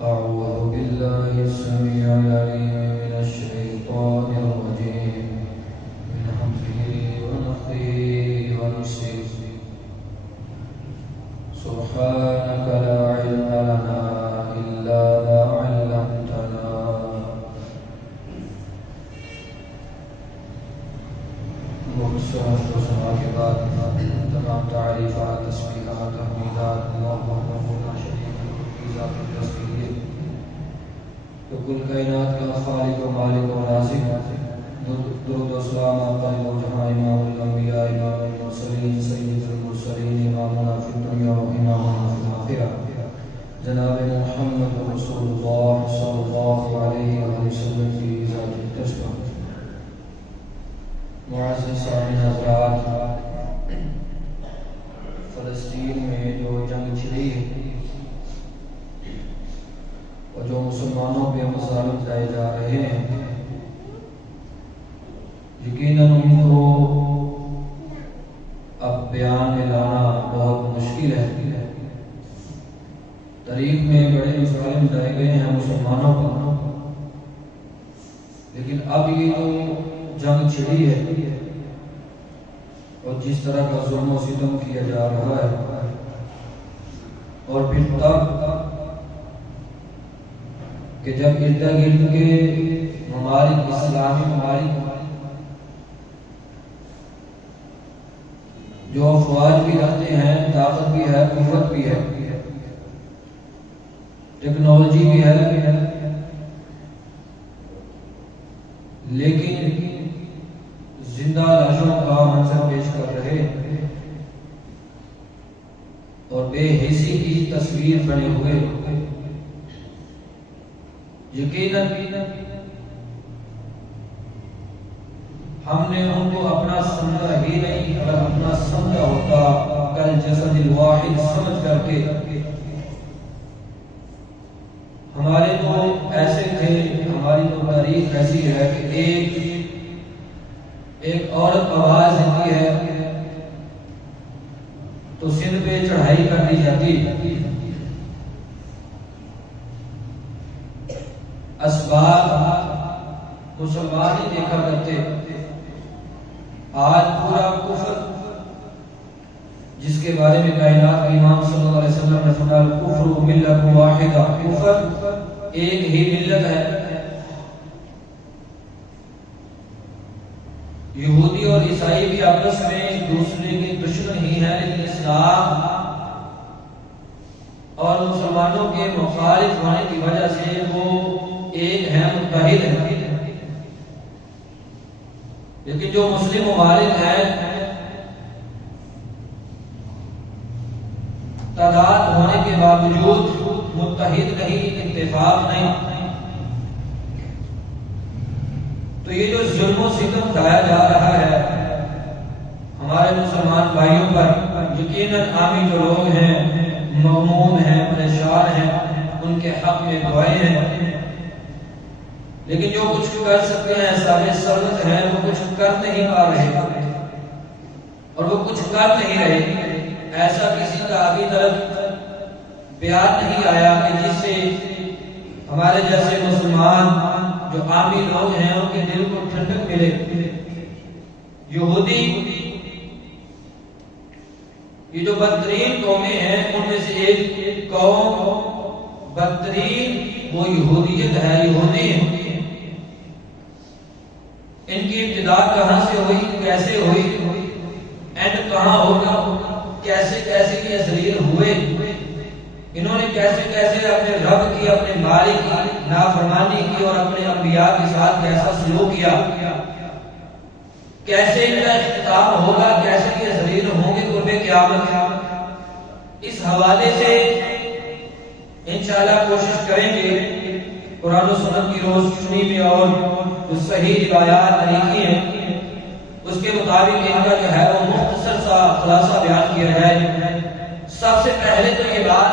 أعوذ بالله السميع العليم من الشيطان الرجيم من همزه ونفخه ونفسه سبحانك لا علم لنا إلا ما علمتنا والصلاة والسلام کے بعد تمام تعریفات تسبیحات تحمیدات اللہ وحدہ لا شریک له کی ذات التسبیح جو کل کائنات کا خالق و مالک و رازق درود و سلام آقا و جہاں امام الانبیاء امام المرسلین سید المرسلین امامنا فی الدنیا و امامنا فی الآخرہ جناب محمد رسول اللہ صلی اللہ علیہ وسلم کی ذات التسبیح معزز سامعین حضرات، فلسطین میں جو جنگ چھڑی اور جو مسلمانوں پہ مظالم ڈھائے جا رہے ہیں، یقیناً ان کو اب بیان میں لانا بہت مشکل ہے۔ تاریخ میں بڑے مظالم ڈھائے گئے ہیں مسلمانوں پر، لیکن اب یہ جو جنگ چھڑی ہے اور جس طرح کا ظلم و ستم کیا جا رہا ہے، اور پھر تب کہ جب ارد گرد کے ممالک اسلامی ممالک جو افواج بھی رکھتے ہیں، طاقت بھی ہے، قوت بھی ہے، ٹیکنالوجی بھی ہے، لیکن زندہ لاشوں کا منظر پیش کر رہے اور بے حسی کی تصویر بنے ہوئے، یقیناً ہم نے ان کو اپنا سمجھا ہی نہیں، اگر اپنا سمجھا ہوتا کل جسد الواحد سمجھ کر کے، ہمارے تو ایسے تھے، ہماری تو تاریخ ایسی ہے کہ ایک عورت آواز دیتی ہے تو سندھ پہ چڑھائی کر دی جاتی، اسباب مسلمان ہی دیکھا کرتے۔ آج پورا کفر جس کے بارے میں کائنات کے امام صلی اللہ علیہ وسلم نے فرمایا کفر ملت واحدہ، کفر ایک ہی ملت ہے۔ یہودی اور عیسائی بھی آپس میں ایک دوسرے کے دشمن ہی ہیں، لیکن اسلام اور مسلمانوں کے مخالف ہونے کی وجہ سے وہ ایک ہیں، متحد ہیں۔ لیکن جو مسلم ممالک ہیں، تعداد ہونے کے باوجود متحد نہیں، اتفاق نہیں۔ تو یہ جو ظلم و ستم ڈھایا جا رہا ہے ہمارے مسلمان بھائیوں پر، یقیناً عامی جو لوگ ہیں مغموم ہیں، پریشان ہیں، ان کے حق میں دعائیں ہیں، لیکن جو کچھ کر سکتے ہیں صاحب ثروت ہیں وہ کچھ کر نہیں پا رہے اور وہ کچھ کر نہیں رہے۔ ایسا کسی کا ابھی تک بیان نہیں آیا کہ جس سے ہمارے جیسے مسلمان جو عامی لوگ ہیں ان کے دل کو ٹھنڈک ملے۔ یہودی یہ جو بدترین قومیں ہیں ان میں سے ایک قوم بدترین وہ یہودیت ہے، یہودی ہیں۔ ان کی ابتدا کہاں سے ہوئی، کیسے ہوئی، اینڈ کہاں ہوگا، کیسے کیسے یہ ذلیل ہوئے، انہوں نے کیسے کیسے اپنے رب کی، اپنے مالک کی نافرمانی کی اور اپنے انبیاء کے ساتھ کیسا سلوک کیا، کیسے ان کا اختتام ہوگا، کیسے یہ ذلیل ہوں گے قرب قیامت۔ اس حوالے سے انشاءاللہ کوشش کریں گے قرآن و سنت کی روشنی میں اور جو صحیح روایات لکھی ہیں اس کے مطابق ان کا جو ہے وہ مختصر سا خلاصہ بیان کیا جائے۔ سب سے پہلے تو یہ بات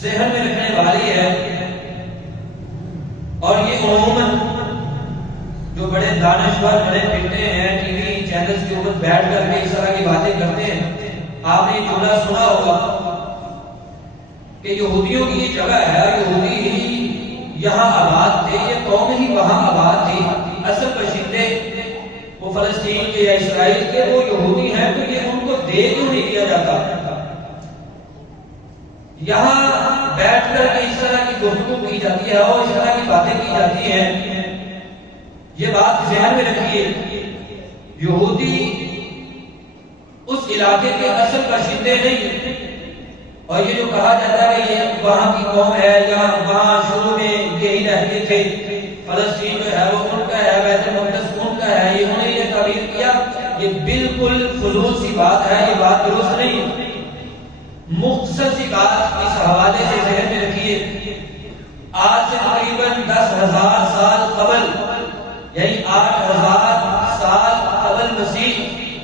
ذہن میں رکھنے والی ہے، اور یہ عموماً جو بڑے دانشور بڑے پھرتے ہیں ٹی وی چینلز کے اوپر بیٹھ کر کے اس طرح کی باتیں کرتے ہیں، آپ نے یہ جملہ سنا ہوگا کہ یہودیوں کی یہ جگہ ہے، یہودی یہاں آباد تھے، یہ قوم ہی وہاں آباد تھی، اصل باشندے وہ فلسطین کے یا اسرائیل کے وہ یہودی ہیں، تو یہ ان کو دے کیوں نہیں دیا جاتا؟ یہاں بیٹھ کر کے اس طرح کی گفتگو کی جاتی ہے اور اس طرح کی باتیں کی جاتی ہیں، یہ بات ذہن میں رکھیے۔ یہودی اس علاقے کے اصل باشندے نہیں، اور یہ جو کہا جاتا ہے کہ یہ وہاں کی قوم ہے، یہاں وہاں شروع میں یہی رہتے تھے، فلسطین جو ہے وہ ان کا ہے، بیت المقدس ان کا ہے، یہ انہیں یہ تعبیر کیا، یہ بالکل فضول سی بات ہے، یہ بات درست نہیں۔ مختصر سی بات اس حوالے سے ذہن میں رکھیے، آج سے تقریباً 10,000 سال قبل، یعنی 8,000 سال قبل مسیح،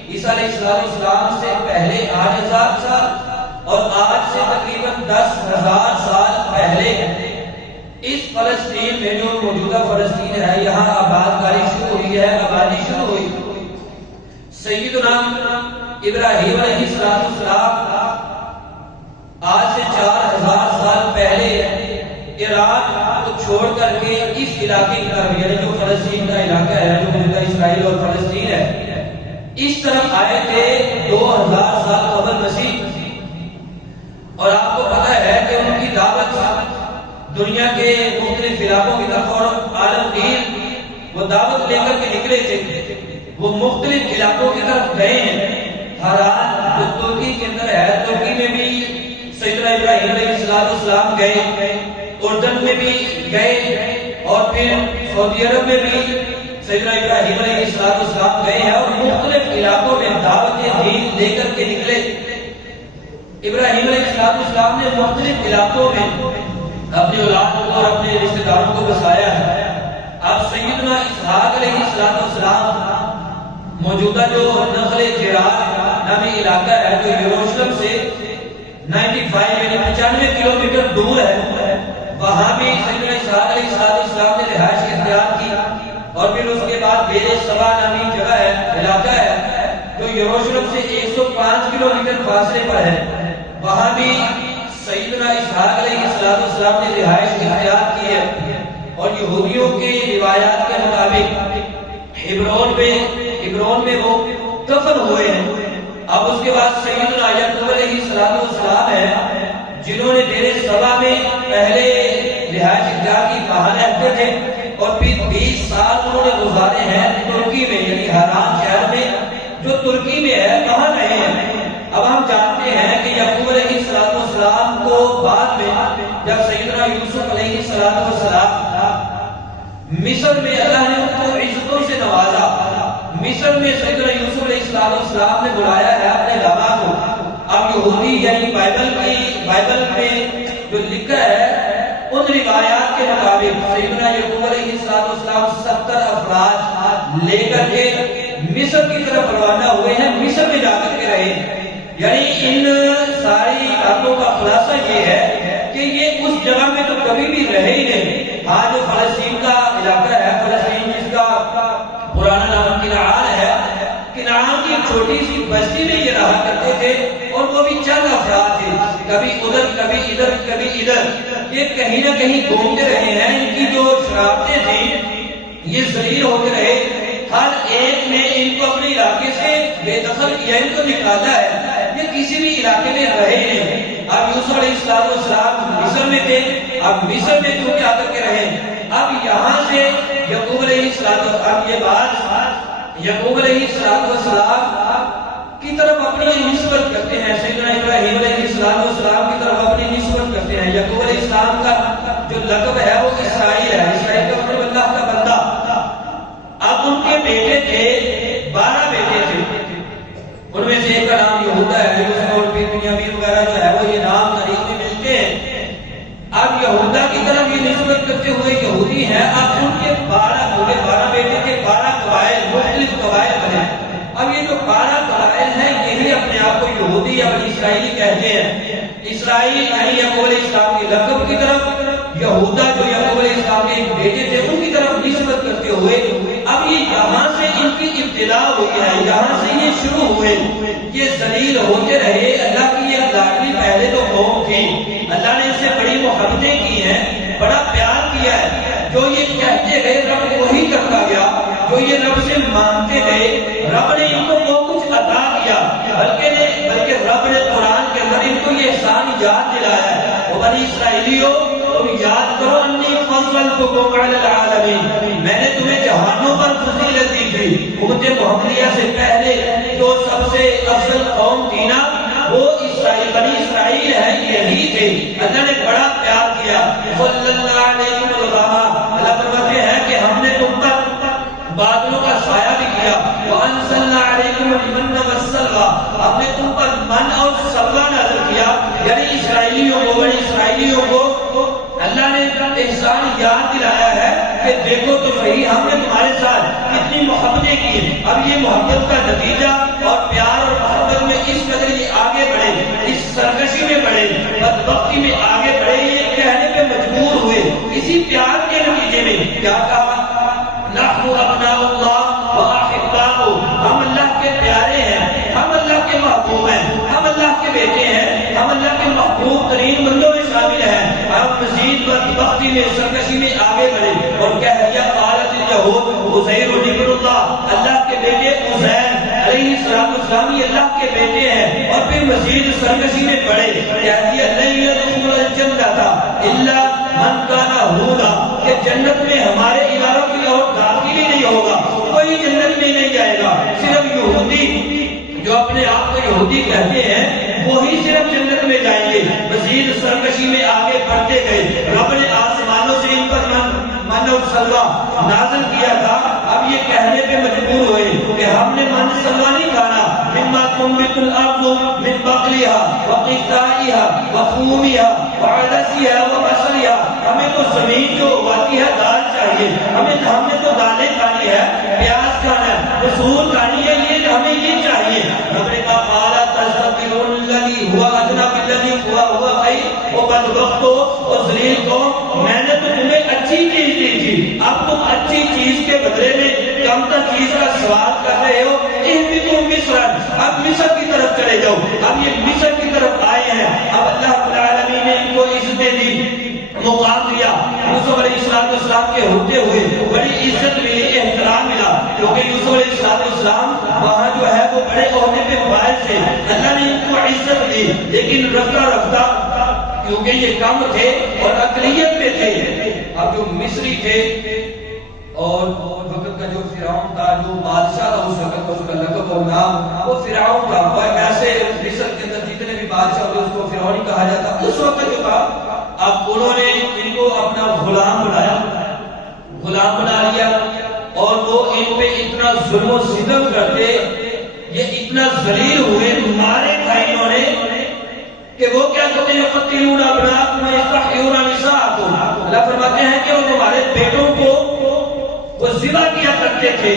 عیسیٰ علیہ السلام سے پہلے 8,000 سال، اور آج سے تقریباً 10,000 سال پہلے اس فلسطین میں جو موجودہ فلسطین ہے، یہاں آباد کاری شروع ہوئی ہے، آبادی شروع ہوئی۔ سیدنا ابراہیم علیہ السلام آج سے 4,000 سال پہلے عراق کو چھوڑ کر کے اس علاقے کی طرف، یعنی جو فلسطین کا علاقہ ہے، جو موجودہ اسرائیل اور فلسطین ہے، اس طرف آئے تھے 2,000 سال قبل مسیح۔ اور آپ کو پتہ ہے کہ ان کی دعوت دنیا کے مختلف علاقوں کی طرف، اور عالمگیر وہ دعوت لے کر کے نکلے تھے، وہ مختلف علاقوں کی طرف گئے ہیں۔ حران جو ترکی کے اندر ہے، ترکی میں بھی سیدنا ابراہیم علیہ السلام گئے، اردن میں بھی گئے، اور پھر سعودی عرب میں بھی سیدنا ابراہیم علیہ السلام گئے ہیں، اور مختلف علاقوں میں دعوت دین لے کر کے نکلے۔ ابراہیم علیہ السلام نے مختلف علاقوں میں اپنے اولاد اور اپنے رشتہ داروں کو بسایا ہے۔ اب سیدنا اسحاق علیہ السلام موجودہ جو نخل جرار نامی علاقہ ہے، جو یروشلم سے 95 کلومیٹر دور ہے، وہاں بھی سیدنا اسحاق علیہ السلام نے رہائش اختیار کی، اور پھر اس کے بعد بیر سبا نامی جگہ ہے، علاقہ ہے، جو یروشلم سے 105 کلومیٹر فاصلے پر ہے، وہاں بھی سیدنا اسحاق علیہ السلام نے رہائش اختیار کی ہے۔ اور یہودیوں کے روایات کے مطابق ہبرون میں وہ دفن ہوئے ہیں۔ اب اس کے بعد سیدنا یعقوب علیہ السلام ہیں، جنہوں نے دیر سبا میں پہلے رہائش اختیار کی، وہاں رہتے تھے، اور پھر 20 سال انہوں نے گزارے ہیں ترکی میں، یعنی حران شہر میں جو ترکی میں ہے، وہاں رہے ہیں۔ اب ہم جانتے ہیں کہ یعقوب علیہ السلام کو بعد میں جب سیدنا یوسف علیہ السلام مصر میں اللہ نے ان کو عزتوں سے نوازا، مصر میں سیدنا یوسف علیہ السلام نے بلایا ہے اپنے دادا کو۔ اب یہودی یعنی بائبل میں جو لکھا ہے، ان روایات کے مطابق سیدنا یعقوب علیہ السلام 70 افراد لے کر کے مصر کی طرف روانہ ہوئے ہیں، مصر میں جا کر کے رہے۔ یعنی ان ساری باتوں کا خلاصہ یہ ہے کہ یہ اس جگہ میں تو کبھی بھی رہے ہی نہیں۔ ہاں جو فلسطین کا علاقہ ہے، فلسطین جس کا پرانا نام کنعان ہے، کنعان کی چھوٹی سی بستی میں یہ رہا کرتے تھے، اور وہ بھی چند افراد تھے، کبھی ادھر کبھی ادھر کبھی ادھر، یہ کہیں نہ کہیں گھومتے رہے ہیں۔ ان کی جو شرارتیں تھیں، یہ ذلیل ہوتے رہے، ہر ایک نے ان کو اپنے علاقے سے بے دخل کیا، ان کو نکالا ہے، یہ کسی بھی علاقے میں رہے نہیں۔ اب یوسف علیہ السلام مصر میں تھے، اب مصر میں کیوں کیا کر کے رہے؟ اب یہاں سے یعقوب علیہ السلام، اب یہ بات یعقوب علیہ السلام کی طرف اپنی نسبت کرتے ہیں، سیدنا ابراہیم علیہ السلام کی طرف اپنی نسبت کرتے ہیں۔ یعقوب علیہ السلام کا جو لقب ہے وہ اسرائیل ہے، اسرائیل کا مطلب اللہ کا بندہ۔ اب ان کے بیٹے تھے، 12 بیٹے تھے، ان میں سے ایک کا نام یہودا ہے، اور بنیامین وغیرہ جو ہے وہ یہ نام تاریخ میں ملتے ہیں۔ اب یہودا کی طرف یہ نسبت کرتے ہوئے یہودی ہیں۔ اب ان کے 12 بیٹے تھے، 12 قبائل، مختلف قبائل بنے۔ اب یہ جو 12 قبائل ہیں، یہی اپنے آپ کو یہودی یا بنی اسرائیلی کہتے ہیں۔ اسرائیل یعنی یعقوب علیہ السلام کے لقب کی طرف، یہودا جو یعقوب علیہ السلام کے بیٹے تھے ان کی طرف نسبت کرتے ہوئے اب یہ یہاں سے ان کی ابتدا ہوئی ہے، یہاں سے یہ شروع ہوئے، یہ ذلیل ہوتے رہے، اللہ کی یہ کی لاڈلی پہلے تو قوم تھی، اللہ نے اس سے بڑی محبتیں کی ہیں، بڑا پیار کیا ہے، جو یہ کہتے گئے رب وہی کرتا گیا، جو یہ رب سے مانگتے گئے رب نے ان کو وہ کچھ عطا کیا، بلکہ رب نے قرآن کے اندر ان کو یہ احسان یاد دلایا ہے، وہ بنی اسرائیلیوں تم یاد کرو انی فضلتکم علی العالمین، میں نے تمہیں جہانوں پر فضیلت دی تھی، امت محمدیہ سے پہلے جو سب سے افضل قوم تھی نا وہ بنی اسرائیل ہے، یہی تھے، اللہ نے بڑا پیار کیا، صلی اللہ علیہ وسلم، اللہ فرماتے ہیں کہ ہم نے تم پر بادلوں کا سایہ بھی کیا، وَأَنزَلْنَا عَلَيْكُمُ الْمَنَّ وَالسَّلْوَىٰ، ہم نے تم پر من اور سلوہ نازل کیا، یعنی بنی اسرائیلیوں کو اللہ نے احسان یاد دلایا ہے کہ دیکھو تو صحیح ہم نے تمہارے ساتھ کتنی محبتیں کی ہیں، اب یہ محبت کا نتیجہ اور پیار اور محبت میں اس قدر یہ آگے بڑھے، اس سرکشی میں بڑھے، بدبختی میں آگے بڑھے، یہ کہنے پہ مجبور ہوئے، اسی پیار کے نتیجے میں کیا کہا، نحن ابناء اللہ واحباؤہ، ہم اللہ کے پیارے ہیں، ہم اللہ کے محبوب ہیں، ہم اللہ کے بیٹے ہیں، ہم اللہ کے محبوب ترین بندوں میں شامل ہیں، ہم مزید بدبختی میں سرکشی میں آگے بڑھے اور کہہ دیا قالت الیہود عزیر ابن اللہ، اللہ کے بیٹے عزیر علیہ السلام یہ اللہ کے بیٹے ہیں، اور پھر مزید سرکشی میں بڑھے، کہہ دیا لن يدخل الجنۃ الا من کان ہودا، کہ جنت میں ہمارے اداروں کی اور داخل ہی نہیں ہوگا، کوئی جنت میں نہیں جائے گا، صرف یہودی جو اپنے آپ کو یہودی کہتے ہیں وہی صرف جنت میں جائیں گے، مزید سرکشی میں آگے بڑھتے گئے، رب نے آسمانوں سے ان پر من اور سلوہ نازل کیا تھا، اب یہ کہنے پہ مجبور ہوئے کہ ہم نے من سلوہ نہیں کھانا، مما تنبت الارض من بقلها وقثائها وفومها وعدسها وبصلها، ہمیں تو زمین جو اگاتی ہے دال چاہیے، ہم نے تو دالیں کھانی ہے، پیاز کھانا ہے، رسول کھانی ہے، یہ ہمیں یہ چاہیے، رب نے کہا قال تستغفرون الذی هو ادنی بالذی هو خیر، وہ بدبختو اور ذلیل قوم، میں نے تو تمہیں اچھی چیز دی تھی، اب تم اچھی چیز کے بدلے میں کم تر چیز کا سوال کر رہے ہو، اہبطوا مصر، اب مصر کی طرف چلے جاؤ، اب یہ مصر کی طرف آئے ہیں، اب اللہ رب العالمین نے ان کو عزتیں دی، مقام دیا، یوسف علیہ السلام کے ہوتے ہوئے بڑی عزت ملی، احترام ملا، کیونکہ یوسف علیہ السلام وہاں جو ہے وہ بڑے عہدے پہ فائز تھے، اللہ نے ان کو عزت دی، لیکن رفتہ رفتہ کیونکہ یہ کم تھے اور اقلیت میں تھے، اب جو مصری تھے اور وقت کا جو فرعون تھا، جو بادشاہ تھا اس وقت، اس کا لقب اور نام وہ فرعون تھا، ایسے مصر کے اندر جتنے بھی بادشاہ ہوتے اس کو فرعون ہی کہا جاتا، اس وقت جو تھا، اب انہوں نے ان کو اپنا غلام بنا لیا، اور وہ ان پہ اتنا ظلم و ستم کرتے، یہ اتنا ذلیل ہوئے، مارے تھا انہوں نے کہ وہ کیا کہتے ہیں یقتلون ابناءکم ویستحیون نساءکم، اللہ فرماتے ہیں کہ وہ تمہارے بیٹوں کو وہ ذبح کیا کرتے تھے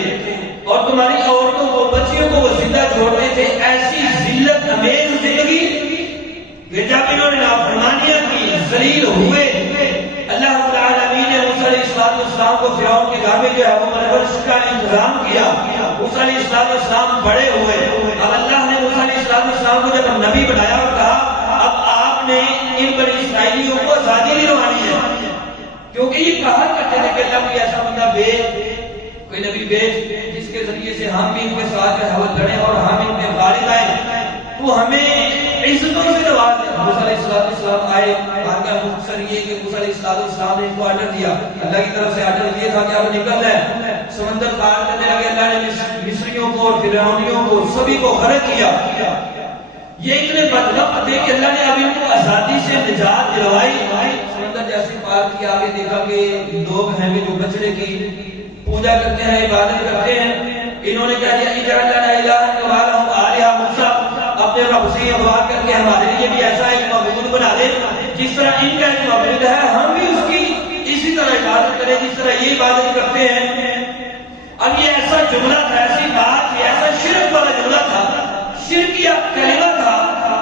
اور تمہاری عورتوں کو، بچیوں کو وہ زندہ چھوڑتے تھے، ایسی ذلت امیز زندگی کہ جب انہوں نے نافرمانیاں کی، ذلیل ہوئے، اللہ رب العالمین نے موسیٰ علیہ السلام کو فرعون کے گھر میں جو ہے وہ پرورش کا انتظام کیا، موسیٰ علیہ السلام بڑے ہوئے، اب اللہ نے موسیٰ علیہ السلام کو جب نبی بنایا اور کہا اب آپ نے ان بنی اسرائیلیوں کو آزادی دلوانی ہے، کیونکہ یہ کہا کرتے تھے کہ اللہ کوئی ایسا بندہ بھیج، کوئی نبی بھیج جس کے ذریعے سے ہم بھی ان کے ساتھ جو ہے وہ لڑیں اور ہم ان پہ غالب آئیں، تو ہمیں عزتوں سے نواز دے۔ موسیٰ علیہ السلام آئے، آگے مختصر یہ کہ موسیٰ علیہ السلام نے ان کو آرڈر دیا، اللہ کی طرف سے آرڈر دیا تھا کہ اب نکلنا ہے، سمندر پار کرنے لگے، اللہ نے مصریوں کو اور فرعونیوں کو سبھی کو غرق کیا، یہ اتنے بدبخت تھے کہ اللہ نے اب ان کو آزادی سے نجات دلوائی، سمندر جیسے پار کیا، آگے دیکھا کہ لوگ ہیں جو بچڑے کی پوجا کرتے ہیں، عبادت کرتے ہیں، انہوں نے کہا اجعل لنا الہا کما لہم آلہہ، موسیٰ اپنے رب سے یہ دعا کر کے ہمارے لیے بھی ایسا ایک معبود بنا دے جس طرح ان کا ایک معبود ہے، ہم بھی اس کی اسی طرح عبادت کریں جس طرح یہ عبادت کرتے ہیں۔ اب یہ ایسا جملہ تھا، ایسی بات، یہ ایسا شرک والا جملہ تھا، شرکیہ کلمہ تھا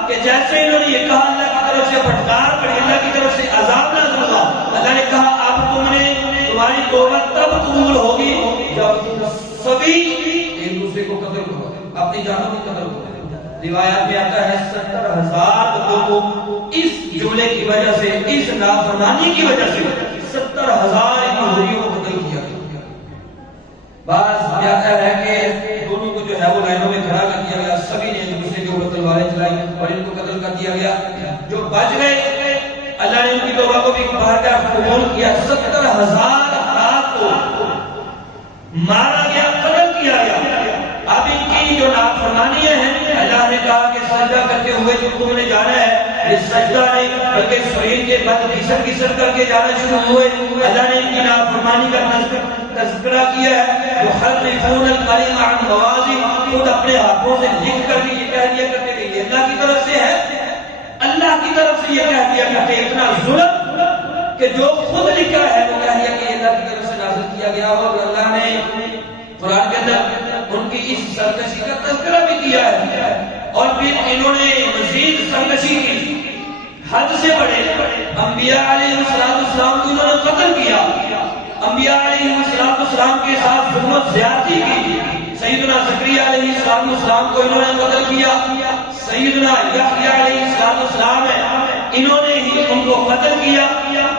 کہ جیسے انہوں نے یہ کہا اللہ کی طرف سے پھٹکار پڑی، اللہ کی طرف سے عذاب نازل ہوا، اللہ نے کہا اب تمہاری توبہ تب قبول ہوگی جب تم سبھی ایک دوسرے کو قتل کرو، اپنی جانوں کی قتل کرو، روایت میں آتا ہے 70,000 لوگوں کو اس جملے کی وجہ سے، اس نافرمانی کی وجہ سے 70,000 یہودیوں کو قتل کیا گیا۔ بعض آتا ہے کہ دونوں کو جو ہے وہ لائنوں میں کھڑا کر دیا گیا، سبھی نے ایک دوسرے کے اوپر تلواریں چلائی اور ان کو قتل کر دیا گیا۔ جو بچ گئے اللہ نے ان کی توبہ کو بھی بارگاہ قبول کیا۔ 70,000 افراد کو مارا گیا، قتل کیا گیا۔ اب ان کی جو نافرمانیاں ہیں، اللہ نے کہا کہ سجدہ کرتے ہوئے جو تم نے جانا ہے، یہ سجدہ نہیں بلکہ شریر کے بعد گھسر کر کے جانا شروع ہوئے۔ اللہ نے ان کی نافرمانی کا تذکرہ کیا ہے۔ یحرفون الکلم عن مواضعہ، خود اپنے ہاتھوں سے لکھ کر کے یہ کہہ دیا کرتے کہ یہ اللہ کی طرف سے ہے، اللہ کی طرف سے یہ کہہ دیا کرتے۔ اتنا ظلم کہ جو خود لکھا ہے وہ کہہ دیا کہ یہ اللہ کی طرف سے نازل کیا گیا، اور اللہ نے قرآن کے اندر ان کی اس سرکشی کا تذکرہ بھی کیا ہے۔ اور پھر انہوں نے مزید سرکشی کی، حد سے بڑے انبیاء علیہ السلام کو انہوں نے قتل کیا، انبیاء علیہ السلام کے ساتھ ظلم و زیادتی کی۔ سیدنا زکریا علیہ السلام کو انہوں نے قتل کیا، سیدنا یحییٰ علیہ السلام ہے، انہوں نے ہی ان کو قتل کیا۔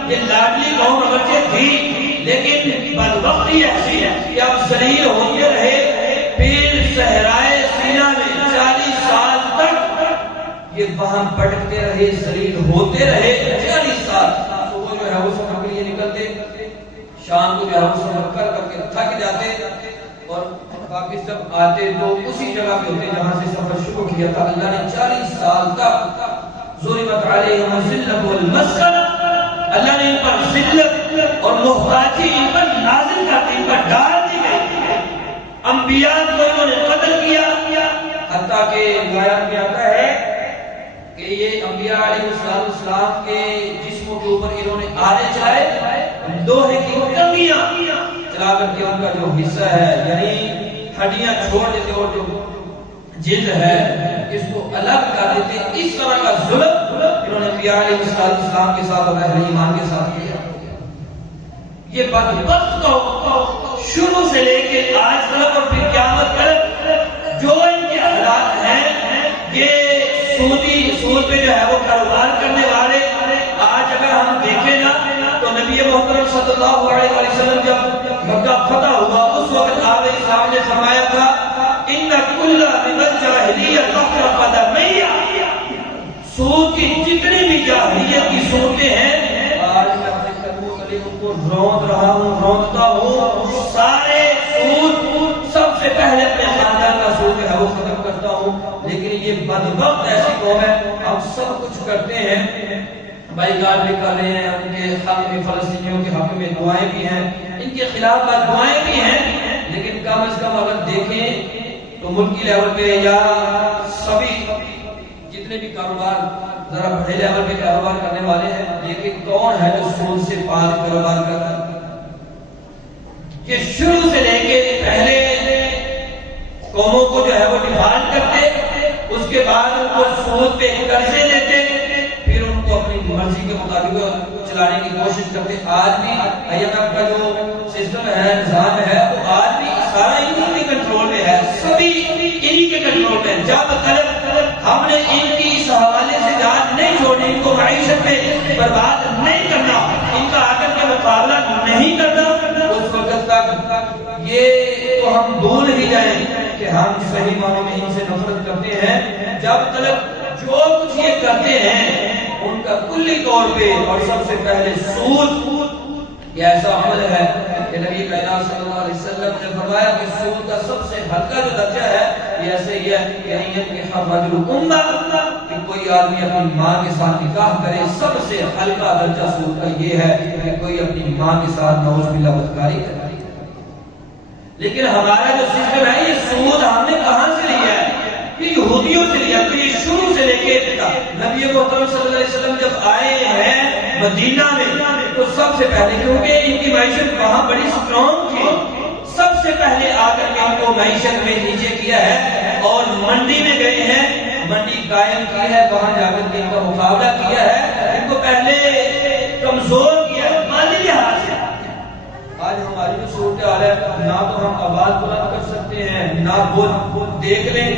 یہ لاڈلی قوم اگرچہ تھی لیکن بدبختی ایسی ہے کہ اب ذلیل ہوتے رہے۔ پھر صحرائے سینا میں 40 سال تک یہ وہاں بھٹکتے رہے، ذلیل ہوتے رہے 40 سال۔ صبح جو ہے وہ سفر کے لیے نکلتے، شام کو جو ہے وہ سفر کر کر کے تھک جاتے، اور واپس جب آتے تو اسی جگہ پہ ہوتے جہاں سے سفر شروع کیا تھا۔ اللہ نے 40 سال تک ضربت علیہم الذلۃ والمسکنہ، اللہ نے ان پر ذلت اور محتاجی ان پر نازل کر دی، ان پر ڈال دی گئی۔ انبیاء کو انہوں نے قتل کیا، حتیٰ کہ روایات میں آتا ہے کہ یہ انبیاء علیہ السلام کے جسموں کے اوپر انہوں نے آلے چلائے، لوہے کی ٹنگیاں چلا کر کے ان کا جو حصہ ہے یعنی ہڈیاں چھوڑ دیتے اور جو جلد ہے اس کو الگ کر دیتے۔ اس طرح کا ظلم انہوں نے انبیاء علیہ السلام کے ساتھ اور اہل ایمان کے ساتھ کیا۔ یہ بدبخت کو شروع سے لے کے آج تک اور پھر قیامت تک جو ان کے حالات ہیں، یہ سود پہ جو ہے وہ کاروبار کرنے والے، آج اگر ہم دیکھیں نا تو نبی محترم صلی اللہ علیہ وسلم جب مکہ فتح ہوا اس وقت آپ اسلام نے فرمایا تھا ان کل من جاہلیت تحت قدمی، سود کی جتنی بھی جاہلیت کی صورتیں ہیں آج میں اپنے قدموں تلے ان کو روند رہا ہوں، روندتا ہوں۔ سارے سود سب سے پہلے اپنے خاندان کا سود ہے وہ ختم کرتا ہوں۔ لیکن یہ بدبخت ایسی قوم ہے، ہم سب کچھ کرتے ہیں، بائیکاٹ بھی کر رہے ہیں، ان کے حق میں فلسطینیوں کے حق میں دعائیں بھی ہیں، ان کے خلاف دعائیں بھی ہیں، لیکن کم از کم اگر دیکھیں تو ملکی لیول پہ یا سبھی جتنے بھی کاروبار ذرا بڑے لیول پہ کاروبار کرنے والے ہیں، لیکن کون ہے جو سود سے پاک کاروبار کرتا ہے؟ یہ شروع سے لے کے پہلے قوموں کو جو ہے وہ ڈیفالٹ کرتے، اس کے بعد ان کو سود پہ قرضے دیتے، پھر ان کو اپنی مرضی کے مطابق چلانے کی کوشش کرتے۔ آج بھی IMF کا جو سسٹم ہے، نظام ہے، وہ آج بھی سارا انہی کے کنٹرول میں ہے، سبھی انہی کے کنٹرول میں۔ جب تک ہم نے ان کی اس حوالے سے جانچ نہیں چھوڑی، ان کو معیشت میں برباد نہیں کرنا، ان کا آ کر کے مقابلہ نہیں کرنا، اس وقت تک یہ تو ہم بھول ہی جائیں کہ ہم صحیح معنوں میں ان سے نفرت کرتے ہیں۔ جب تک جو کچھ یہ کرتے ہیں ان کا کلی طور پہ اور سب سے پہلے سود یہ ایسا عمل ہے کہ نبی کائنات صلی اللہ علیہ وسلم نے فرمایا کہ سود کا سب سے ہلکا جو درجہ ہے یہ ایسے ہی ہے کہ ایت کے حرج الامہ، کہ کوئی آدمی اپنی ماں کے ساتھ نکاح کرے، سب سے ہلکا درجہ سود کا یہ ہے کہ کوئی اپنی ماں کے ساتھ نعوذ باللہ بدکاری کرے۔ لیکن ہمارا جو سسٹم ہے یہ سود ہم نے کہاں سے لیا ہے؟ یہ یہودیوں سے لیا۔ تو یہ شروع سے لے کے نبی محترم صلی اللہ علیہ وسلم جب آئے ہیں مدینہ میں تو سب سے پہلے، کیونکہ ان کی معیشت وہاں بڑی سٹرونگ تھی، سب سے پہلے آ کر کے ان کو معیشت میں نیچے کیا ہے اور منڈی میں گئے ہیں، منڈی قائم کی ہے، وہاں جا کر کے ان کا مقابلہ کیا ہے، ان کو پہلے کمزور کیا ہے مالی لحاظ سے۔ آج ہماری جو صورتحال ہے، نہ تو ہم آواز بلند کر سکتے ہیں، نہ بول دیکھ لیں،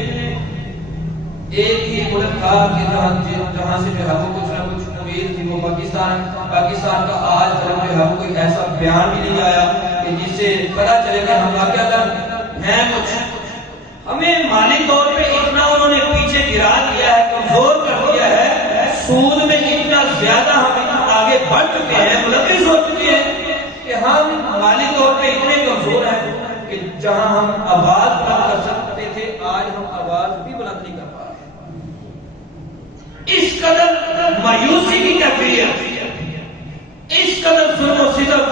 ایک ہی ملک تھا کہ جہاں سے جو ہے وہ کچھ نہ کچھ امید تھی وہ پاکستان کا آج تک جو ہے وہ کوئی ایسا بیان بھی نہیں آیا کہ جس سے پتا چلے کہ ہم واقعہ تک ہیں کچھ. ہمیں مالی طور پہ اتنا انہوں نے پیچھے گرا دیا ہے، کمزور کر دیا ہے، سود میں اتنا زیادہ ہم آگے بڑھ چکے ہیں، ملوث ہو چکے ہیں کہ ہم مالی طور پہ اتنے کمزور ہیں کہ جہاں ہم آواز بلند کر سکتے تھے آج ہم آواز بھی بلند نہیں کر پا رہے. اس قدر مایوسی کی کیفیت، اس قدر ظلم و ستم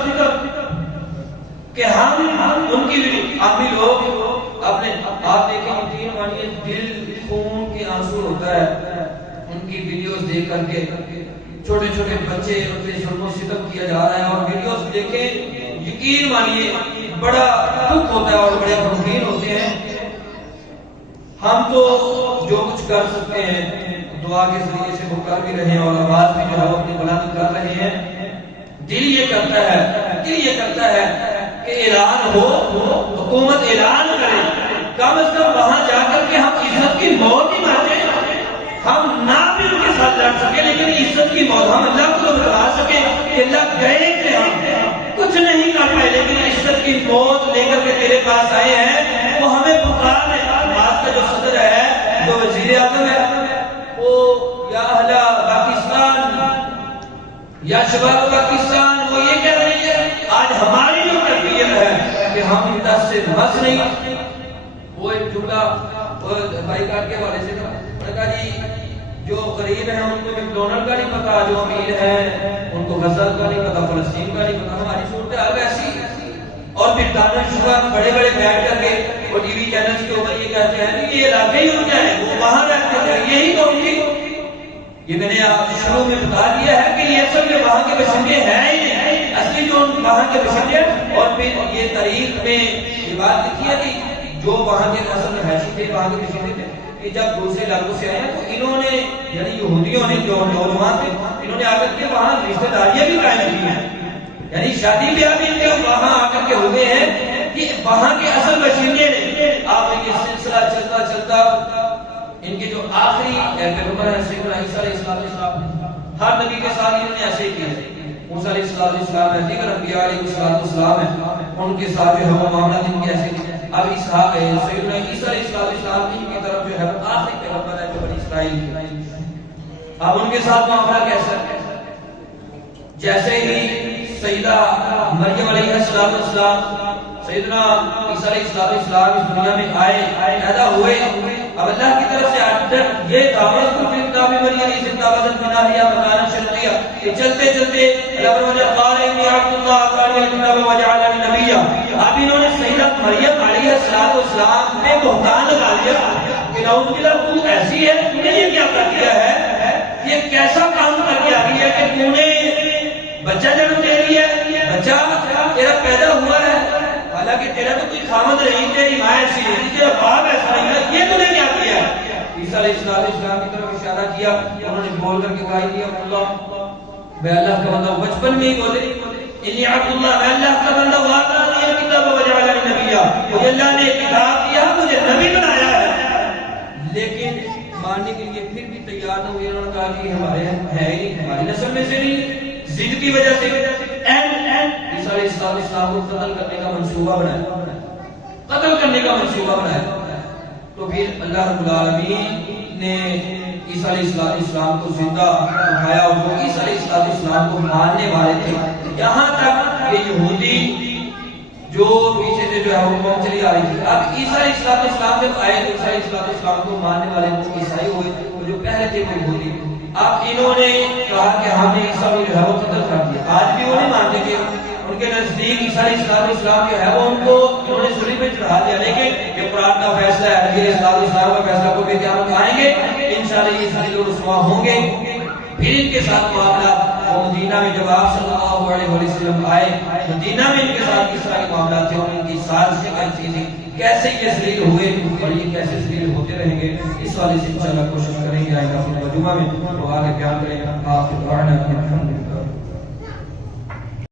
کہ ہم ان کی آدمی لوگ اپنے آپ دیکھیں یقین مانیے دل خون کے آنسو ہوتا ہے ان کی ویڈیوز دیکھ کر کے. چھوٹے چھوٹے بچے ان پہ ظلم و ستم کیا جا رہا ہے اور ویڈیوز دیکھیں یقین مانیے بڑا دکھ ہوتا ہے اور بڑے غمگین ہوتے ہیں. ہم تو جو کچھ کر سکتے ہیں دعا کے ذریعے سے وہ کر بھی رہے ہیں اور آواز بھی جو ہے وہ اپنی بلند کر رہے ہیں. دل یہ کرتا ہے کہ اعلان ہو، حکومت اعلان کرے، کم از کم وہاں جا کر کے ہم عزت کی موت ہی مار جائیں. ہم نہ بھی ان کے ساتھ لڑ سکے لیکن عزت کی موت ہم اللہ کو بتا سکے کہ اللہ گئے تھے، ہم کچھ نہیں کر پائے لیکن عزت کی موت لے کر کے تیرے پاس آئے ہیں. وہ ہمیں پکار ہے. آج کا جو صدر ہے، جو وزیر اعظم ہے، وہ یا اہل پاکستان یا شباب پاکستان، وہ یہ کہہ رہی ہے آج ہماری جو تربیت ہے کہ ہم دس سے بس نہیں. وہ ایک جملہ بھائی کاٹ کے والے سے کہا جی جو غریب ہیں ان کو میکڈونلڈ کا نہیں پتا، جو امیر ہیں ان کو غزہ کا نہیں پتا، فلسطین کا نہیں پتا. ہماری صورتحال ایسی. اور پھر دانش شعرا بڑے بڑے بیٹھ کر کے وہ ٹی وی چینلز کے اوپر یہ کہتے ہیں کہ یہ علاقے ہی ان کے ہیں، وہ وہاں رہتے ہیں، یہی تو ان کی. یہ میں نے آپ شروع میں بتا دیا ہے کہ یہ اصل میں وہاں کے باشندے ہیں ہی نہیں، اصلی جو وہاں کے باشندے. اور پھر یہ تاریخ میں یہ بات لکھی ہے کہ جو وہاں کے اصل میں حیثیت تھے وہاں کے باشندے تھے کہ جب دوسرے علاقوں سے آئے ہیں تو انہوں نے یعنی یہودیوں نے جو نوجوان تھے انہوں نے آ کر کے وہاں رشتہ داریاں بھی قائم کی ہیں، یعنی شادی بیاہ بھی وہاں آ کر کے ہوئے ہیں کہ وہاں کے اصل باشندے نے. آپ یہ سلسلہ چلتا ان کے جو آخری پیغمبر ہیں سیدنا عیسیٰ علیہ السلام، ہر نبی کے ساتھ انہوں نے ایسے ہی کیا ہے. موسیٰ علیہ السلام ہے، دیگر انبیاء علیہ السلام ہیں، ان کے ساتھ جو ہے وہ معاملات ان کے ایسے کیا. اب اسحاق ہے، سیدنا عیسیٰ علیہ السلام ان کی طرف جو ہے وہ آخری پیغمبر ہے جو بنی اسرائیل کی. اب ان کے ساتھ معاملہ کیسا ہے؟ جیسے ہی سیدہ مریم علیہ السلام، سیدنا عیسیٰ علیہ السلام اس دنیا میں آئے، پیدا ہوئے، اب اللہ کی طرف سے یہ دعوت کو پھر کتاب مریم علیہ السلام بنایا مکان شرعیہ کہ چلتے چلتے اللہ نے قال انی عبد اللہ آتانی الکتاب وجعلنی نبیا. اب انہوں نے سیدہ مریم علیہ السلام پہ بہتان لگا لیا کہ نعوذ باللہ تو ایسی ہے، تو نے یہ کیا کر دیا ہے، یہ کیسا کام کر کے آ گئی ہے کہ تو نے بچہ جنم دے دیا ہے، بچہ تیرا پیدا ہوا ہے، حالانکہ تیرا تو کوئی خامد نہیں، تیری ماں ایسی ہے، تیرا باپ ایسا نہیں ہے، یہ تو نے کیا کیا ہے. عیسیٰ علیہ السلام کی طرف اشارہ کیا، انہوں نے بول کر کے کہا کہ اللہ میں اللہ کا بندہ ہوں. بچپن میں ہی بولے انی عبد اللہ، میں اللہ کا بندہ ہوں، آتانی الکتاب وجعلنی نبیا، مجھے اللہ نے کتاب دیا، مجھے نبی بنایا ہے. لیکن ماننے کے لیے پھر بھی تیار نہ ہوئے. انہوں نے کہا کہ ہمارے ہے ہی نہیں، ہماری نسل میں سے نہیں. ضد کی وجہ سے عیسیٰ علیہ السلام کو قتل کرنے کا منصوبہ بنایا. تو پھر اللہ رب العالمین نے عیسیٰ علیہ السلام کو زندہ اٹھایا اور وہ عیسیٰ علیہ السلام کو ماننے والے تھے. یہاں تک کہ یہودی جو پیچھے سے جو ہے وہ قوم چلی آ رہی تھی. اب عیسیٰ علیہ السلام جب آئے تو عیسیٰ علیہ السلام کو ماننے والے وہ عیسائی ہوئے، جو پہلے تھے وہ یہودی. اب انہوں نے کہا کہ ہم نے عیسیٰ کو جو ہے وہ قتل کر دیا. آج بھی وہ نہیں مانتے کہ ان کے نزدیک عیسیٰ علیہ السلام جو ہے وہ ان کو انہوں نے صلیب پہ چڑھا دیا. لیکن یہ قرآن کا فیصلہ ہے، نبی علیہ السلام کا فیصلہ کو بھی قیامت آئیں گے انشاءاللہ یہ ذلیل و رسوا ہوں گے. پھر ان کے ساتھ معاملہ وہ مدینہ میں جب آپ صلی اللہ علیہ وسلم آئے، مدینہ میں ان کے ساتھ کس طرح کے معاملات تھے اور ان کی سازشیں کیا چیزیں، کیسے یہ ذلیل ہوئے اور یہ کیسے ذلیل ہوتے رہیں گے، اس والے سے انشاءاللہ کوشش کریں گے آئندہ اپنے مجموعہ میں وہ آگے بیان کریں گے. آپ کے دعانا